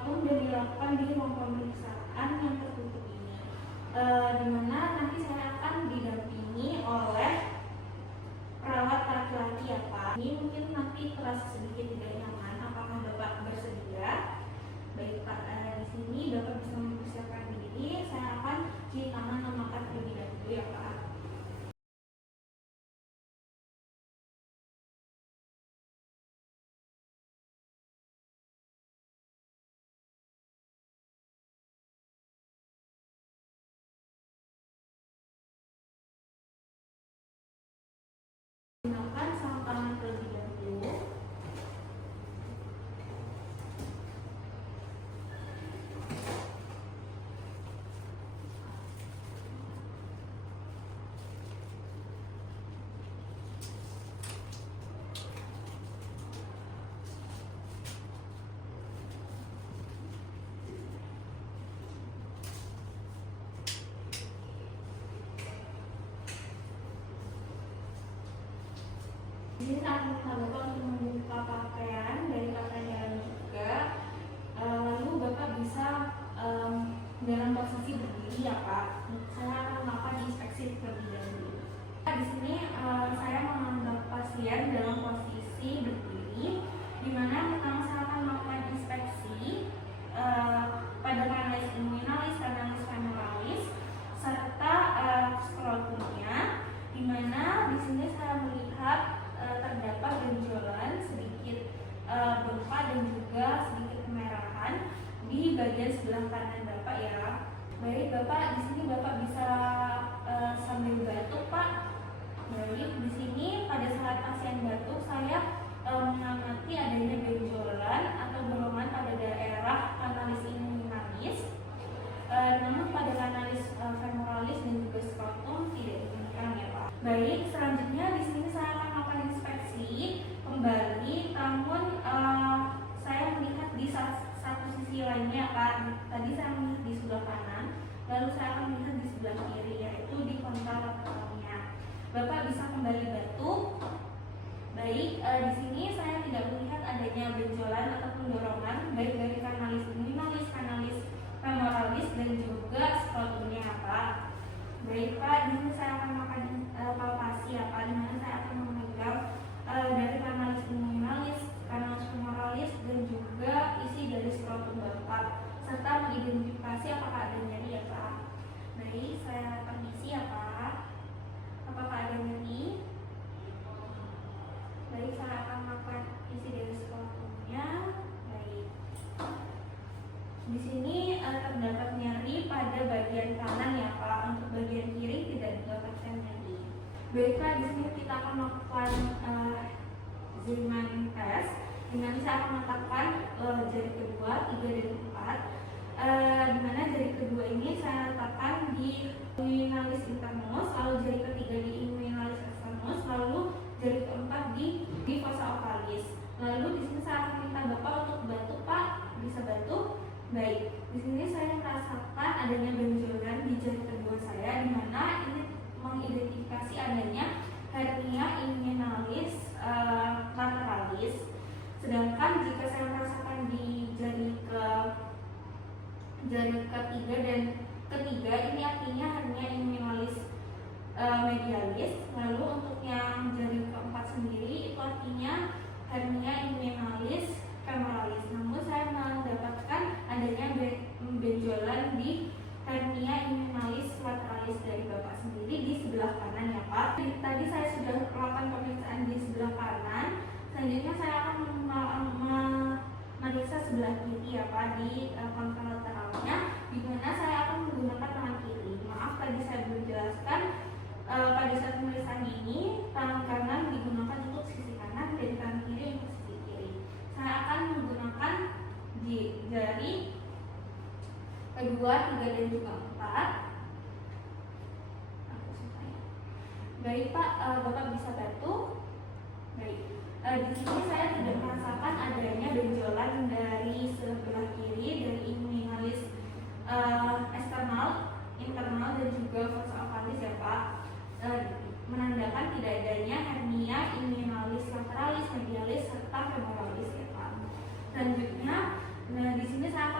skrotum dan dilakukan di ruang pemeriksaan yang tertutup ini, di mana nanti saya akan didampingi oleh perawat laki-laki ya Pak. Ini mungkin nanti terasa sedikit tidak nyaman. Apakah Bapak bersedia? Baik Pak, di sini Bapak bisa mempersiapkan diri. Saya akan cuci tangan memakai terlebih dahulu ya Pak. Gunakan sarung tangan terlebih dahulu. Ini saat minta Bapak untuk membuka pakaian dari pakaian dalam juga, lalu Bapak bisa dalam posisi berdiri ya Pak. Saya akan melakukan inspeksi terlebih dahulu. Di sini saya menganggap pasien dalam posisi berdiri, di mana pertama saya akan melakukan inspeksi pada kanalis inguinalis, kanalis femoralis, serta skrotumnya, di mana di sini saya melihat terdapat benjolan sedikit bengkak dan juga sedikit kemerahan di bagian sebelah kanan Bapak ya. Baik Bapak, di sini Bapak bisa sambil batuk Pak. Baik, di sini pada saat pasien batuk saya mengamati adanya benjolan atau bolongan pada daerah kanalis inguinalis. Namun pada kanalis femoralis dan juga skrotum tidak demikian ya Pak. Baik, selanjutnya di sini saya akan melakukan inspeksi kembali, namun saya melihat di satu sisi lainnya Pak. Tadi saya melihat di sebelah kanan, lalu saya akan melihat di sebelah kiri, yaitu di frontal lateralnya. Bapak bisa kembali batuk. Baik, di sini saya tidak melihat adanya benjolan ataupun dorongan baik dari kanalis inguinalis, kanalis femoralis dan juga skrotumnya ya Pak. Baik Pak, di sini saya akan melakukan palpasi ya Pak, di mana saya akan memegang dari kanalis inguinalis, kanalis femoralis dan juga isi dari skrotum Bapak, serta mengidentifikasi apakah ada nyeri ya Pak. Baik, saya permisi ya Pak. Apakah ada nyeri? Baik, saya akan melakukan isi dari skrotumnya. Baik. Di sini terdapat nyeri pada bagian kanan ya Pak. Untuk bagian kiri tidak didapatkan nyeri. Baik Pak, di sini kita akan melakukan Zeeman test. Dengan saya akan meletakkan jari kedua, 3 dan 4. Di mana jari kedua ini saya letakkan di inguinalis internus, lalu jari ketiga di inguinalis externus, lalu jari keempat di fossa ovalis. Lalu di sini saya akan minta Bapak untuk batuk Pak. Bisa batuk? Baik, di sini saya merasakan adanya benjolan di jari kedua saya, di mana ini mengidentifikasi adanya hernia inguinalis lateralis. Sedangkan jika saya merasakan di jari ketiga dan ketiga, ini artinya hernia inguinalis medialis. Lalu untuk yang jari keempat sendiri itu artinya hernia inguinalis femoralis. Namun saya mendapatkan adanya benjolan di hernia inguinalis lateralis dari Bapak sendiri di sebelah kanan ya Pak. Tadi saya sudah melakukan pemeriksaan di sebelah kanan. Selanjutnya saya akan memeriksa sebelah kiri ya Pak, di kontralateralnya, di mana saya akan menggunakan tangan kiri. Maaf, tadi saya belum jelaskan pada saat pemeriksaan ini tangan kanan digunakan untuk sisi kanan dan tangan kiri untuk sisi kiri. Saya akan menggunakan di jari kedua, 3 dan juga 4. Baik Pak, Bapak bisa batuk. Baik. Di sini saya tidak merasakan adanya benjolan dari sebelah kiri dari inguinalis eksternal, internal dan juga fossa ovalis ya Pak. Menandakan tidak adanya hernia inguinalis lateralis, medialis serta femoralis ya Pak. Selanjutnya, di sini saya akan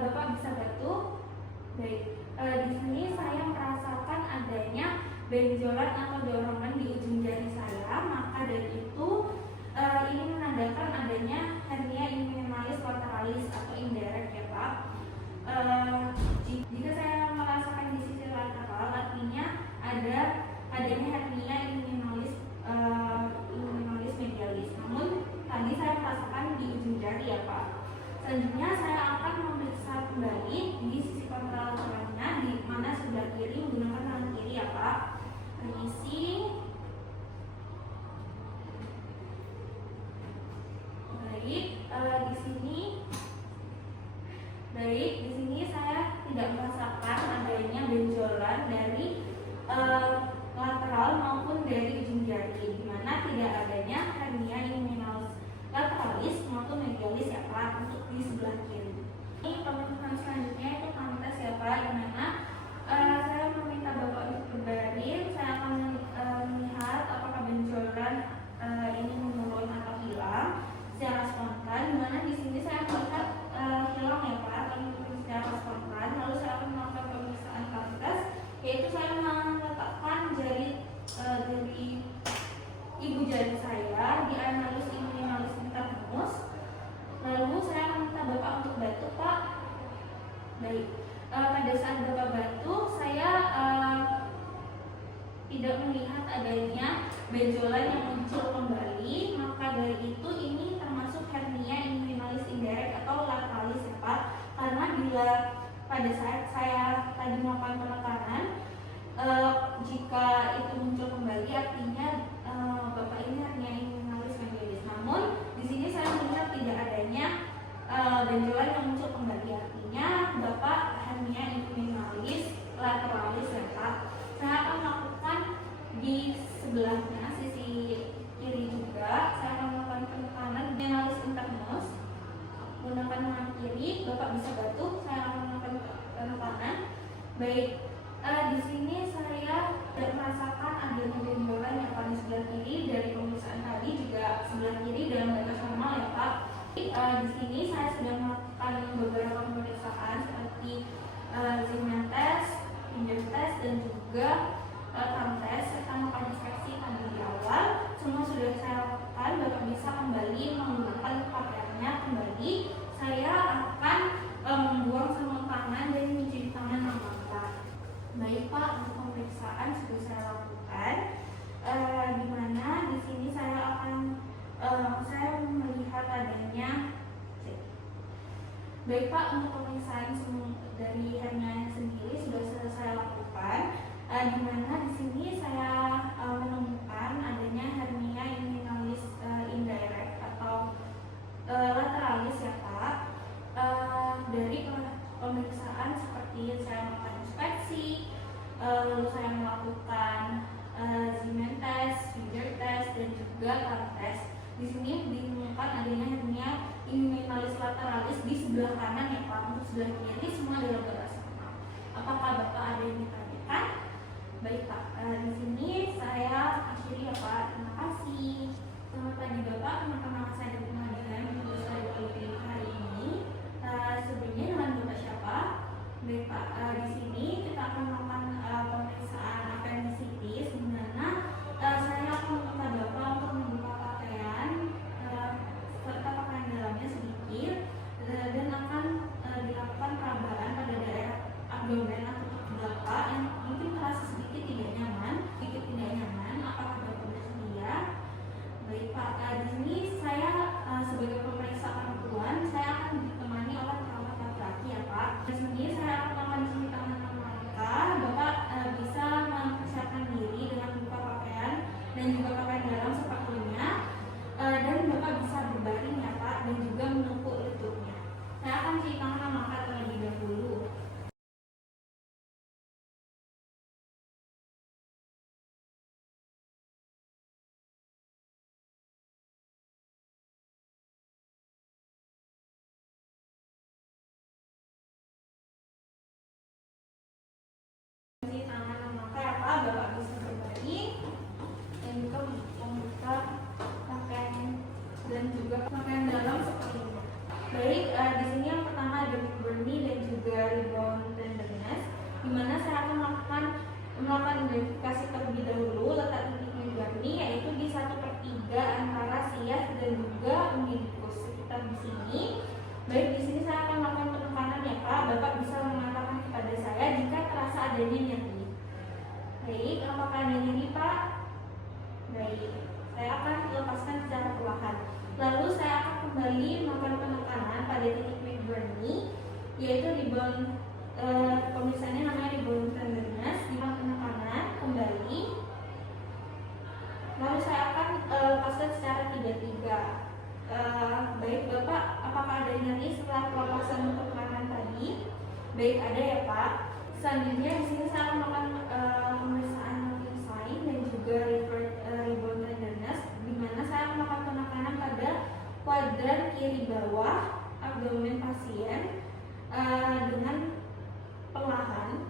Bapak bisa bantu. Baik, di sini saya merasakan adanya benjolan atau dorongan di ujung jari saya. Maka dari itu ini menandakan adanya hernia inguinalis lateralis atau indirect ya Pak. Jika saya merasakan di sisi lateral, artinya adanya hernia inguinalis medialis. Namun tadi saya merasakan di ujung jari ya Pak. Selanjutnya saya akan memeriksa kembali di sisi kontralateralnya, di mana sebelah kiri menggunakan tangan kiri ya Pak. Permisi. Baik, di sini saya tidak merasakan adanya benjolan dari lateral maupun dari ujung jari, di mana tidak adanya hernia inguinalis lateralis maupun medialis ya Pak untuk di sebelah kiri. Ini pemeriksaan selanjutnya itu tes ya Pak, di mana saya meminta Bapak untuk berbaring. Saya akan melihat apakah benjolan ini menurun atau hilang secara spontan, di mana di sini saya melihat hilang ya Pak, atau secara spontan. Lalu saya akan melakukan pemeriksaan tes, yaitu saya meletakkan jari dari ibu jari saya di analis inguinalis internus. Lalu saya akan minta Bapak untuk bantu Pak. Baik, pada saat Bapak bantu, saya tidak melihat adanya benjolan yang muncul kembali. Maka dari itu ini termasuk hernia inguinalis indirect atau lateralis ya Pak. Karena bila pada saat saya tadi melakukan penekanan, jika itu muncul kembali artinya Bapak ini hernia inguinalis medialis. Namun di sini saya melihat tidak adanya benjolan yang muncul kembali, artinya Bapak hernia inguinalis lateralis ya Pak. Saya akan melakukan di sebelahnya, sisi kiri juga. Saya akan melakukan penekanan inguinalis internus menggunakan tangan kiri. Bapak bisa bantu, saya akan melakukan penekanan. Baik, di sini saya tidak merasakan adanya benjolan yang pada sebelah kiri. Dari pemeriksaan tadi juga sebelah kiri dalam batas normal ya Pak. Di sini saya sudah melakukan beberapa pemeriksaan seperti Zeeman test, finger test, dan juga thumb test serta melakukan inspeksi tadi di awal. Semua sudah saya lakukan. Bapak bisa kembali menggunakan pakaiannya kembali. Saya akan membuang semua tangan dan mencuci tangan mata. Baik Pak, untuk pemeriksaan sudah saya lakukan. Di mana di sini saya akan saya melihat adanya. Baik Pak, untuk pemeriksaan dari hernia sendiri sudah saya lakukan. Di mana di sini saya menemukan adanya hernia inguinalis indirect atau lateralis ya Pak. Dari pemeriksaan seperti saya melakukan inspeksi, lalu saya melakukan Zeeman test, finger test, dan juga thumb test. Di sini ditemukan adanya hernia inguinalis lateralis di sebelah kanan ya Pak. Untuk sebelah kiri semua dalam batas normal. Apakah Bapak ada yang ditanyakan? Baik Pak, di sini saya akhiri ya Pak. Terima kasih. Selamat pagi Bapak, teman-teman saya dari pengadilan untuk saya pilih hari ini. Sebelumnya dengan Bapak siapa? Baik Pak, di sini kita akan melakukan pemeriksaan appendicitis, di mana saya akan meminta Bapak untuk membuka pakaian serta pakaian dalamnya sedikit, dan akan dilakukan perabaan pada daerah abdomen atau perut Bapak yang mungkin terasa sedikit tidak nyaman. Apakah Bapak bersedia? Baik Pak, di sini saya sebagai pemeriksa perempuan, saya akan ditemani oleh perawat laki-laki ya Pak. Di sini saya akan mencuci tangan mata. Bapak bisa mempersiapkan diri dengan buka pakaian dan juga pakaian dalam seperlunya, dan Bapak bisa berbaring ya Pak, dan juga menepuk lututnya. Saya akan cuci tangan mata terlebih dahulu. adanya nyeri? Baik, apakah ada nyeri Pak? Baik, saya akan lepaskan secara perlahan. Lalu saya akan kembali melakukan penekanan pada titik McBurney, yaitu rebound, pemirsaannya namanya rebound tenderness, dilakukan penekanan kembali. Lalu saya akan lepaskan secara tiba-tiba. Baik Bapak, apakah ada nyeri setelah pelepasan penekanan tadi? Baik, ada ya Pak. Selanjutnya di sini saya akan melakukan pemeriksaan marking sign dan juga rebound tenderness, di mana saya akan melakukan penekanan pada kuadran kiri bawah abdomen pasien dengan perlahan.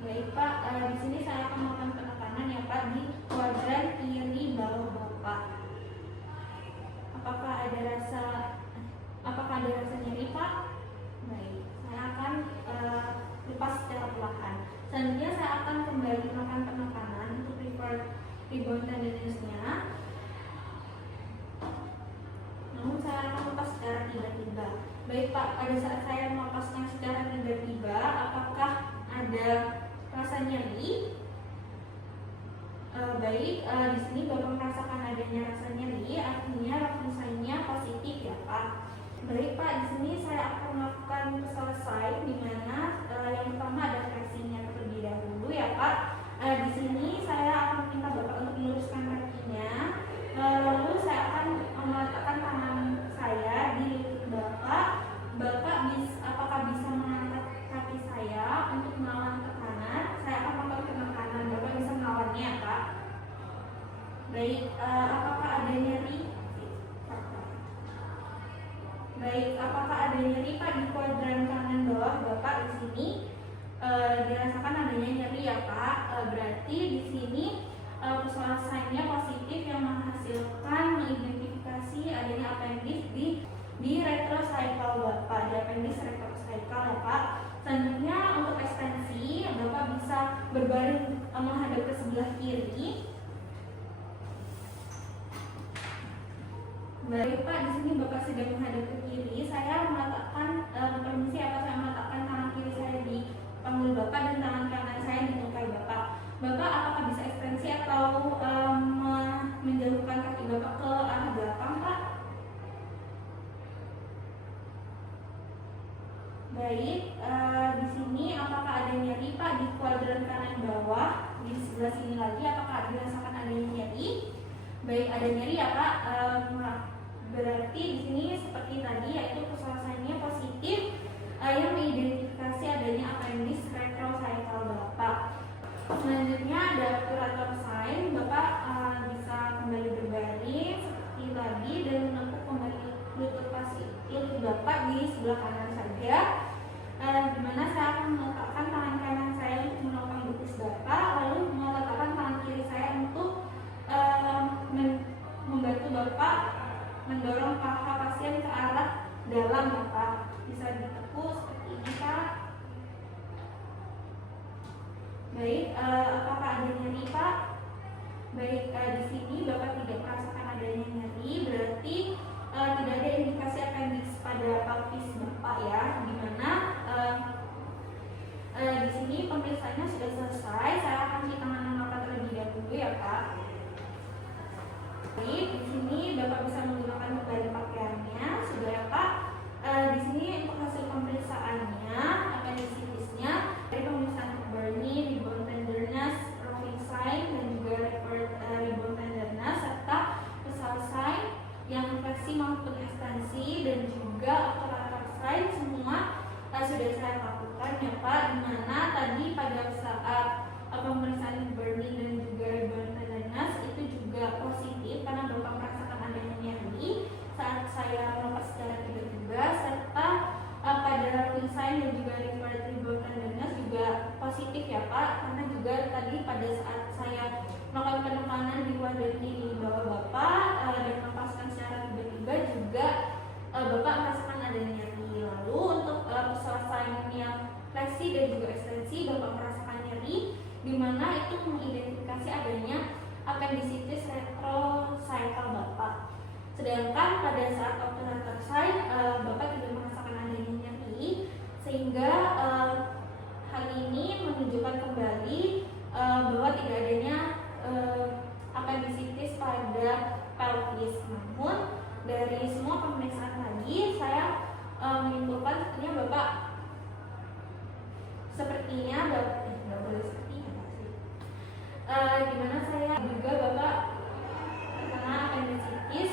Baik Pak, di sini saya akan melakukan penekanan ya Pak di kuadran kiri bawah Bapak. Apakah ada rasa nyeri Pak? Baik, saya akan lepas secara perlahan. Selanjutnya saya akan kembali melakukan penekanan untuk rebound tenderness-nya. Namun saya akan lepas secara tiba-tiba. Baik Pak, pada saat saya melepaskan secara tiba-tiba, apakah ada rasa nyeri? Baik, di sini Bapak merasakan adanya rasa nyeri, artinya rafting sign-nya positif ya Pak. Baik Pak, di sini saya akan melakukan selesai, di mana yang pertama ada tracing-nya terlebih dahulu ya Pak. Di sini saya akan minta Bapak untuk meluruskan kakinya, lalu saya akan meletakkan tangan saya di lutut Bapak. Apakah bisa mengangkat kaki saya untuk melawan tekanan? Saya akan melakukan penekanan, Bapak bisa melawannya ya Pak. Baik, apakah ada nyeri? Baik, apakah ada nyeri Pak di kuadran kanan bawah Bapak di sini? Dirasakan adanya nyeri ya Pak. Berarti di sini visual sign-nya positif yang menghasilkan mengidentifikasi adanya appendix di retrocycle Bapak, di appendix retrocycle ya Pak. Selanjutnya untuk ekstensi, Bapak bisa berbaring menghadap ke sebelah kiri. Baik Pak, di sini Bapak sedang menghadap ke kiri. Saya meletakkan permisi apa saya meletakkan tangan kiri saya di panggul Bapak dan tangan kanan saya di tungkai Bapak. Bapak apakah bisa ekstensi atau menjauhkan kaki Bapak ke arah belakang Pak? Baik, di sini apakah ada nyeri Pak di kuadran kanan bawah? Di sebelah sini lagi apakah dirasakan adanya nyeri? Baik, ada nyeri ya Pak. Berarti di sini seperti tadi, yaitu keselesaiannya positif yang mengidentifikasi adanya appendix retrocycle Bapak. Selanjutnya ada obturator sign. Bapak bisa kembali berbaring seperti tadi dan menepuk kembali lutut Bapak di sebelah kanan saja. Dimana saya akan meletakkan tangan kanan saya untuk menopang betis Bapak, lalu meletakkan tangan kiri saya untuk membantu Bapak mendorong paha pasien ke arah dalam Bapak. Bisa ditekuk seperti ini Pak. Baik, apakah ada nyeri Pak? Baik, di sini Bapak tidak merasakan adanya nyeri, berarti tidak ada indikasi appendix pada pelvis Bapak ya. Dimana di sini pemeriksaannya sudah selesai. Saya akan cuci tangan Bapak terlebih dahulu ya Pak. Baik, di sini Bapak bisa menggunakan kembali pakaiannya, sudah ya Pak. Di sini untuk hasil pemeriksaannya, appendicitis-nya dari pemeriksaan McBurney, rebound tenderness, rafting sign dan juga rebound tenderness serta visual sign yang infeksi maupun ekstensi dan juga obturator sign semua sudah saya lakukan ya Pak. Dimana tadi pada saat pemeriksaan McBurney dan juga rebound tenderness itu juga positif karena Bapak merasakan adanya nyeri saat saya melepas secara tiba-tiba, serta pada rafting sign dan juga rebound tenderness juga positif ya Pak, karena juga tadi pada saat saya melakukan penekanan di kuadran kiri bawah Bapak dan melepaskan secara tiba-tiba juga Bapak merasakan adanya nyeri. Lalu untuk selesai yang fleksi dan juga ekstensi Bapak merasakan nyeri, di mana itu mengidentifikasi adanya appendicitis retrocycle Bapak. Sedangkan pada saat obturator sign Bapak tidak merasakan adanya nyeri, sehingga pemeriksaan lagi, saya menyimpulkan sepertinya Bapak nggak boleh sepertinya sih. Dimana saya juga Bapak terkena appendicitis